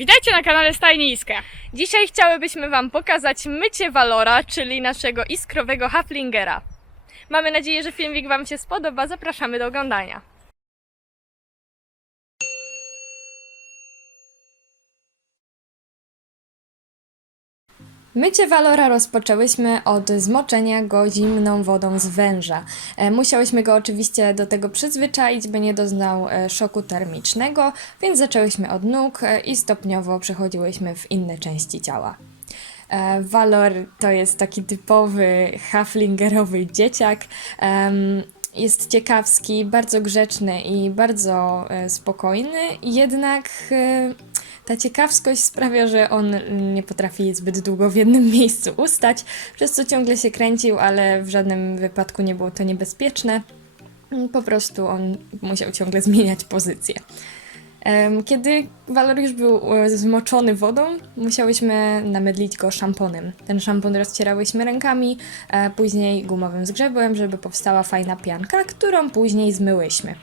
Witajcie na kanale Stajni Iskra. Dzisiaj chciałybyśmy Wam pokazać mycie Valora, czyli naszego iskrowego Haflingera. Mamy nadzieję, że filmik Wam się spodoba. Zapraszamy do oglądania. Mycie Valora rozpoczęłyśmy od zmoczenia go zimną wodą z węża. E, Musiałyśmy go oczywiście do tego przyzwyczaić, by nie doznał e, szoku termicznego, więc zaczęłyśmy od nóg e, i stopniowo przechodziłyśmy w inne części ciała. Valor to jest taki typowy haflingerowy dzieciak. Jest ciekawski, bardzo grzeczny i bardzo spokojny, jednak ta ciekawskość sprawia, że on nie potrafi zbyt długo w jednym miejscu ustać, przez co ciągle się kręcił, ale w żadnym wypadku nie było to niebezpieczne. Po prostu on musiał ciągle zmieniać pozycję. Kiedy Valor już był e, zmoczony wodą, musiałyśmy namydlić go szamponem. Ten szampon rozcierałyśmy rękami, e, później gumowym zgrzebłem, żeby powstała fajna pianka, którą później zmyłyśmy.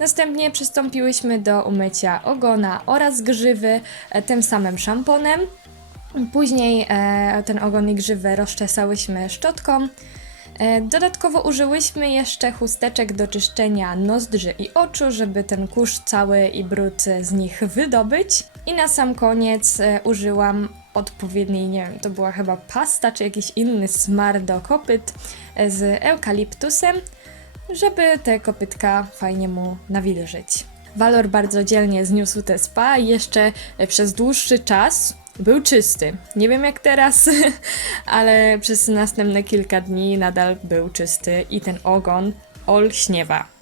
Następnie przystąpiłyśmy do umycia ogona oraz grzywy e, tym samym szamponem. Później e, ten ogon i grzywę rozczesałyśmy szczotką. E, Dodatkowo użyłyśmy jeszcze chusteczek do czyszczenia nozdrzy i oczu, żeby ten kurz cały i brud z nich wydobyć. I na sam koniec użyłam odpowiedniej, nie wiem, to była chyba pasta czy jakiś inny smar do kopyt z eukaliptusem, żeby te kopytka fajnie mu nawilżyć. Walor bardzo dzielnie zniósł te spa i jeszcze e, przez dłuższy czas był czysty. Nie wiem jak teraz, ale przez następne kilka dni nadal był czysty i ten ogon olśniewa.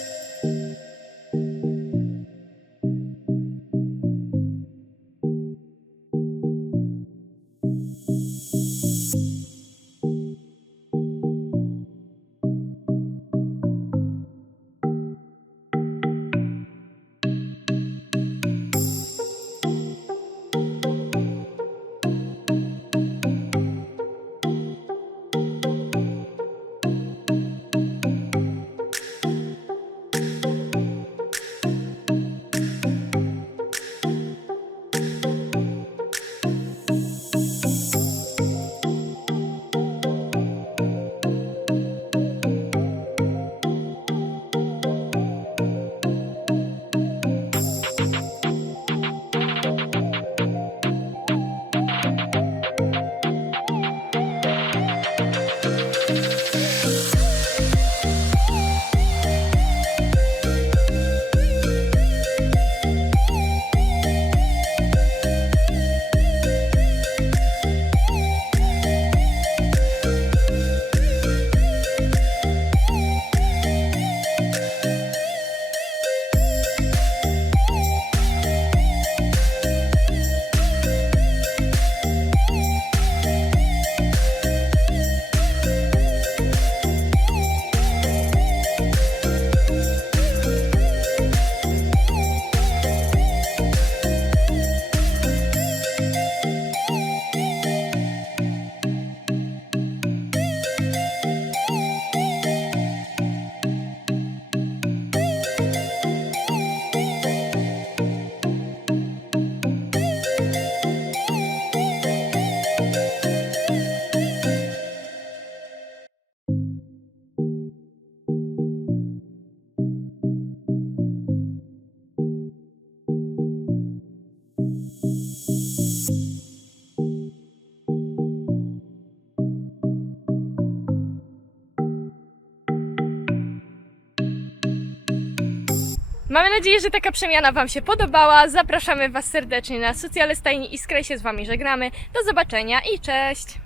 Mamy nadzieję, że taka przemiana Wam się podobała. Zapraszamy Was serdecznie na socjale stajni Iskra i się z Wami żegnamy. Do zobaczenia i cześć!